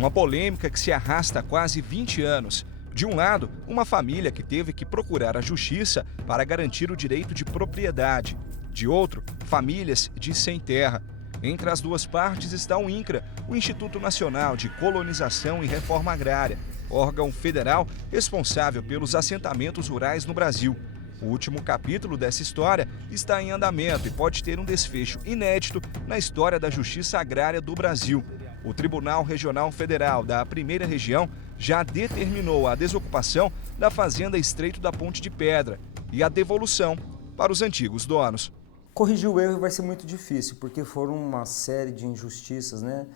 Uma polêmica que se arrasta há quase 20 anos. De um lado, uma família que teve que procurar a justiça para garantir o direito de propriedade. De outro, famílias de sem terra. Entre as duas partes está o INCRA, o Instituto Nacional de Colonização e Reforma Agrária, órgão federal responsável pelos assentamentos rurais no Brasil. O último capítulo dessa história está em andamento e pode ter um desfecho inédito na história da justiça agrária do Brasil. O Tribunal Regional Federal da Primeira Região já determinou a desocupação da fazenda Estreito da Ponte de Pedra e a devolução para os antigos donos. Corrigir o erro vai ser muito difícil, porque foram uma série de injustiças, né?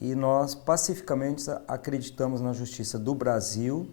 E nós pacificamente acreditamos na justiça do Brasil.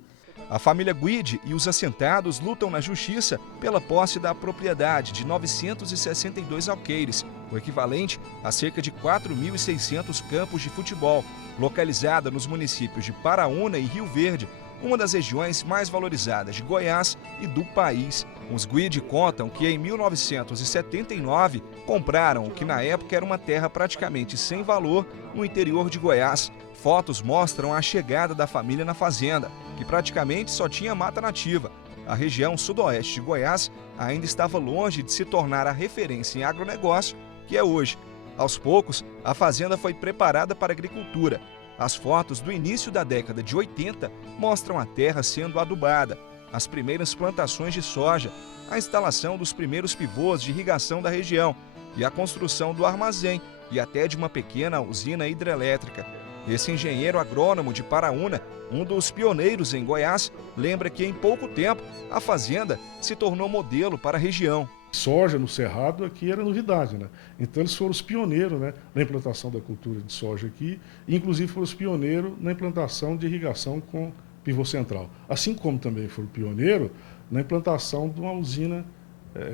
A família Guide e os assentados lutam na justiça pela posse da propriedade de 962 alqueires, o equivalente a cerca de 4.600 campos de futebol, localizada nos municípios de Paraúna e Rio Verde, uma das regiões mais valorizadas de Goiás e do país. Os Guide contam que em 1979 compraram o que na época era uma terra praticamente sem valor no interior de Goiás. Fotos mostram a chegada da família na fazenda, que praticamente só tinha mata nativa. A região sudoeste de Goiás ainda estava longe de se tornar a referência em agronegócio que é hoje. Aos poucos, a fazenda foi preparada para a agricultura. As fotos do início da década de 80 mostram a terra sendo adubada, as primeiras plantações de soja, a instalação dos primeiros pivôs de irrigação da região e a construção do armazém e até de uma pequena usina hidrelétrica. Esse engenheiro agrônomo de Paraúna, um dos pioneiros em Goiás, lembra que em pouco tempo a fazenda se tornou modelo para a região. Soja no Cerrado aqui era novidade, né? Então eles foram os pioneiros, né, na implantação da cultura de soja aqui, e inclusive foram os pioneiros na implantação de irrigação com pivô central. Assim como também foram pioneiros na implantação de uma usina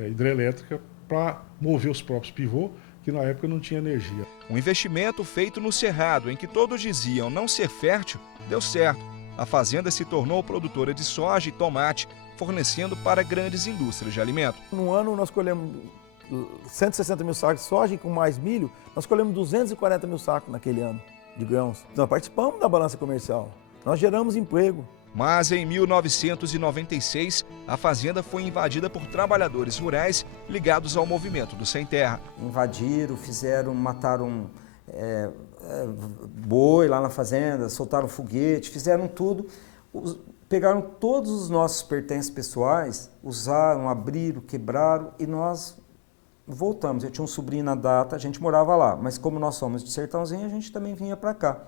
hidrelétrica para mover os próprios pivôs, que na época não tinha energia. Um investimento feito no Cerrado, em que todos diziam não ser fértil, deu certo. A fazenda se tornou produtora de soja e tomate, fornecendo para grandes indústrias de alimento. No ano nós colhemos 160 mil sacos de soja e com mais milho, nós colhemos 240 mil sacos naquele ano de grãos. Nós participamos da balança comercial, nós geramos emprego. Mas em 1996, a fazenda foi invadida por trabalhadores rurais ligados ao movimento do Sem Terra. Invadiram, mataram boi lá na fazenda, soltaram foguete, fizeram tudo. Pegaram todos os nossos pertences pessoais, usaram, abriram, quebraram e nós voltamos. Eu tinha um sobrinho na data, a gente morava lá, mas como nós somos de sertãozinho, a gente também vinha para cá.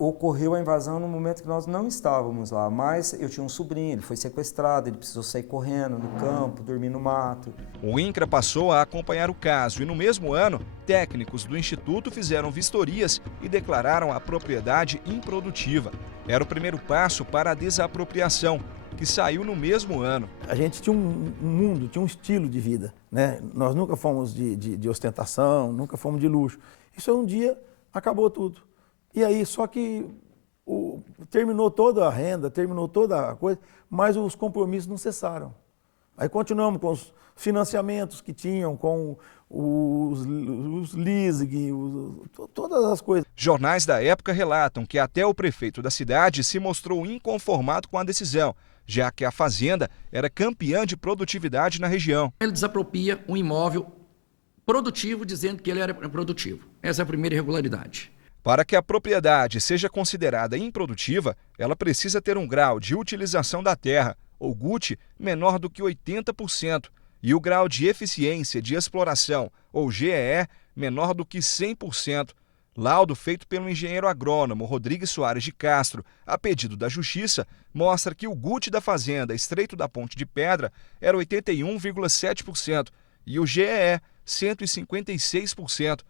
Ocorreu a invasão no momento que nós não estávamos lá, mas eu tinha um sobrinho, ele foi sequestrado, ele precisou sair correndo no campo, dormir no mato. O INCRA passou a acompanhar o caso e no mesmo ano, técnicos do Instituto fizeram vistorias e declararam a propriedade improdutiva. Era o primeiro passo para a desapropriação, que saiu no mesmo ano. A gente tinha um mundo, tinha um estilo de vida, né? Nós nunca fomos de ostentação, nunca fomos de luxo. Isso um dia acabou tudo. E aí, só que terminou toda a renda, terminou toda a coisa, mas os compromissos não cessaram. Aí continuamos com os financiamentos que tinham, com os leasing, todas as coisas. Jornais da época relatam que até o prefeito da cidade se mostrou inconformado com a decisão, já que a fazenda era campeã de produtividade na região. Ele desapropria um imóvel produtivo, dizendo que ele era produtivo. Essa é a primeira irregularidade. Para que a propriedade seja considerada improdutiva, ela precisa ter um grau de utilização da terra, ou GUT, menor do que 80%, e o grau de eficiência de exploração, ou GEE, menor do que 100%. Laudo feito pelo engenheiro agrônomo Rodrigues Soares de Castro, a pedido da Justiça, mostra que o GUT da fazenda Estreito da Ponte de Pedra era 81,7% e o GEE 156%.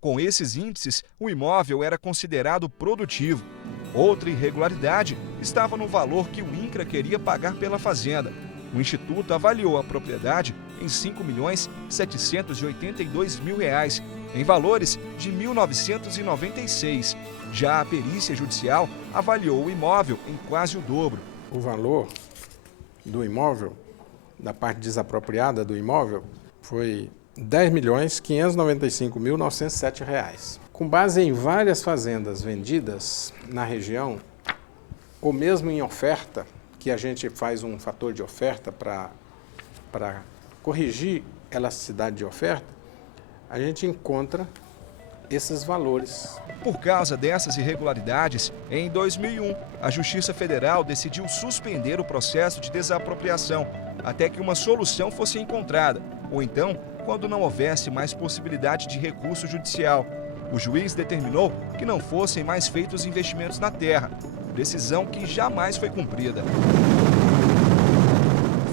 Com esses índices, o imóvel era considerado produtivo. Outra irregularidade estava no valor que o INCRA queria pagar pela fazenda. O Instituto avaliou a propriedade em R$ 5.782.000, em valores de 1996. Já a perícia judicial avaliou o imóvel em quase o dobro. O valor do imóvel, da parte desapropriada do imóvel, foi R$ 10.595.907. Com base em várias fazendas vendidas na região, ou mesmo em oferta, que a gente faz um fator de oferta para corrigir a elasticidade de oferta, a gente encontra esses valores. Por causa dessas irregularidades, em 2001, a Justiça Federal decidiu suspender o processo de desapropriação até que uma solução fosse encontrada, ou então, quando não houvesse mais possibilidade de recurso judicial. O juiz determinou que não fossem mais feitos investimentos na terra, decisão que jamais foi cumprida.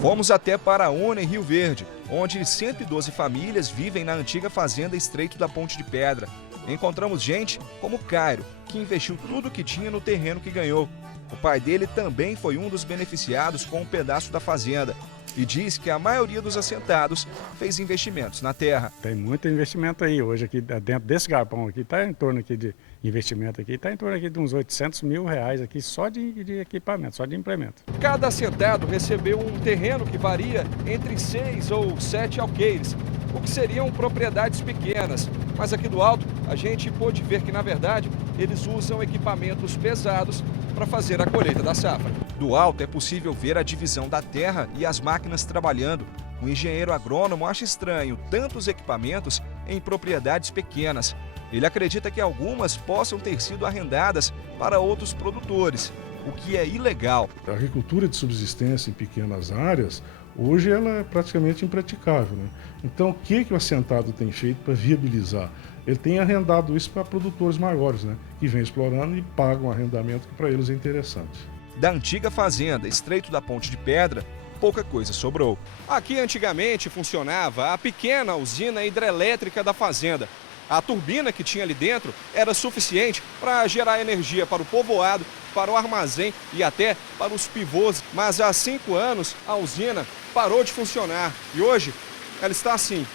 Fomos até Paraúna, em Rio Verde, onde 112 famílias vivem na antiga fazenda Estreito da Ponte de Pedra. Encontramos gente como Cairo, que investiu tudo o que tinha no terreno que ganhou. O pai dele também foi um dos beneficiados com um pedaço da fazenda e diz que a maioria dos assentados fez investimentos na terra. Tem muito investimento aí hoje aqui dentro desse galpão aqui, está em torno aqui de investimento aqui, está em torno aqui de uns 800 mil reais aqui só de equipamento, só de implemento. Cada assentado recebeu um terreno que varia entre 6 ou 7 alqueires, o que seriam propriedades pequenas. Mas aqui do alto a gente pôde ver que, na verdade, eles usam equipamentos pesados para fazer a colheita da safra. Do alto é possível ver a divisão da terra e as máquinas trabalhando. O engenheiro agrônomo acha estranho tantos equipamentos em propriedades pequenas. Ele acredita que algumas possam ter sido arrendadas para outros produtores, o que é ilegal. A agricultura de subsistência em pequenas áreas, hoje ela é praticamente impraticável, né? Então, o que o assentado tem feito para viabilizar? Ele tem arrendado isso para produtores maiores, né? Que vêm explorando e pagam um arrendamento que para eles é interessante. Da antiga fazenda Estreito da Ponte de Pedra, pouca coisa sobrou. Aqui antigamente funcionava a pequena usina hidrelétrica da fazenda. A turbina que tinha ali dentro era suficiente para gerar energia para o povoado, para o armazém e até para os pivôs. Mas há 5 anos a usina parou de funcionar e hoje ela está assim,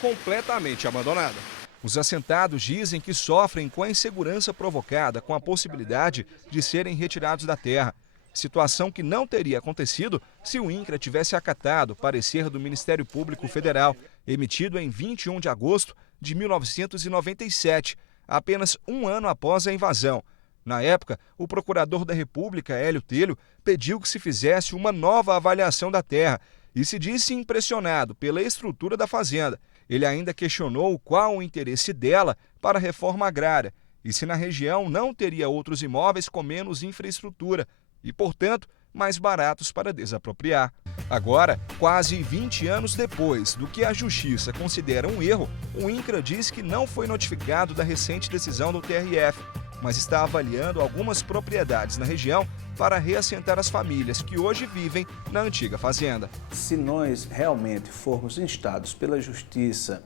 completamente abandonada. Os assentados dizem que sofrem com a insegurança provocada com a possibilidade de serem retirados da terra. Situação que não teria acontecido se o INCRA tivesse acatado o parecer do Ministério Público Federal, emitido em 21 de agosto de 1997, apenas um ano após a invasão. Na época, o procurador da República, Hélio Telho, pediu que se fizesse uma nova avaliação da terra e se disse impressionado pela estrutura da fazenda. Ele ainda questionou qual o interesse dela para a reforma agrária e se na região não teria outros imóveis com menos infraestrutura e, portanto, mais baratos para desapropriar. Agora, quase 20 anos depois do que a Justiça considera um erro, o INCRA diz que não foi notificado da recente decisão do TRF, mas está avaliando algumas propriedades na região para reassentar as famílias que hoje vivem na antiga fazenda. Se nós realmente formos instados pela Justiça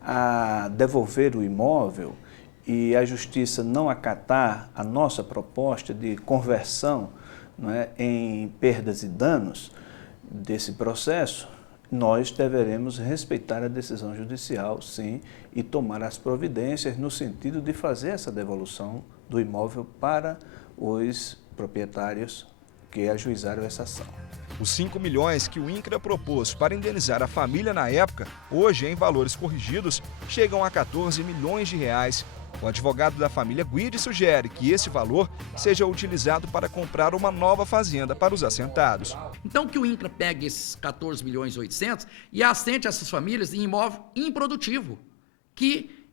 a devolver o imóvel e a Justiça não acatar a nossa proposta de conversão, não é, em perdas e danos desse processo, nós deveremos respeitar a decisão judicial, sim, e tomar as providências no sentido de fazer essa devolução do imóvel para os proprietários que ajuizaram essa ação. Os 5 milhões que o INCRA propôs para indenizar a família na época, hoje em valores corrigidos, chegam a 14 milhões de reais. O advogado da família Guide sugere que esse valor seja utilizado para comprar uma nova fazenda para os assentados. Então que o INCRA pegue esses 14 milhões e 800 e assente essas famílias em imóvel improdutivo, que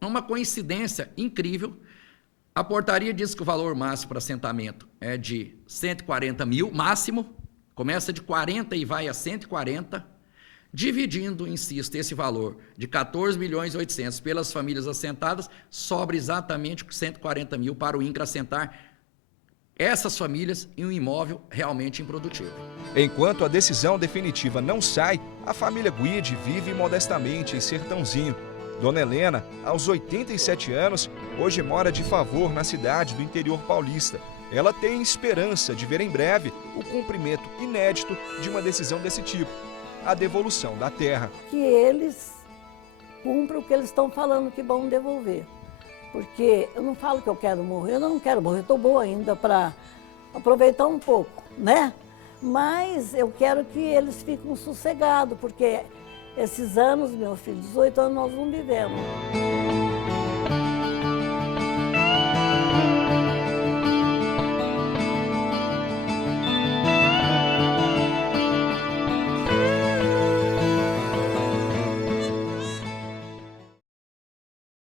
é uma coincidência incrível. A portaria diz que o valor máximo para assentamento é de 140 mil, máximo, começa de 40 e vai a 140, dividindo, insisto, esse valor de 14 milhões e 800 pelas famílias assentadas, sobra exatamente 140 mil para o INCRA assentar essas famílias em um imóvel realmente improdutivo. Enquanto a decisão definitiva não sai, a família Guide vive modestamente em Sertãozinho. Dona Helena, aos 87 anos, hoje mora de favor na cidade do interior paulista. Ela tem esperança de ver em breve o cumprimento inédito de uma decisão desse tipo, a devolução da terra. Que eles cumpram o que eles estão falando que vão devolver. Porque eu não falo que eu quero morrer, eu não quero morrer, estou boa ainda para aproveitar um pouco, né? Mas eu quero que eles fiquem sossegados, porque esses anos, meu filho, 18 anos nós não vivemos.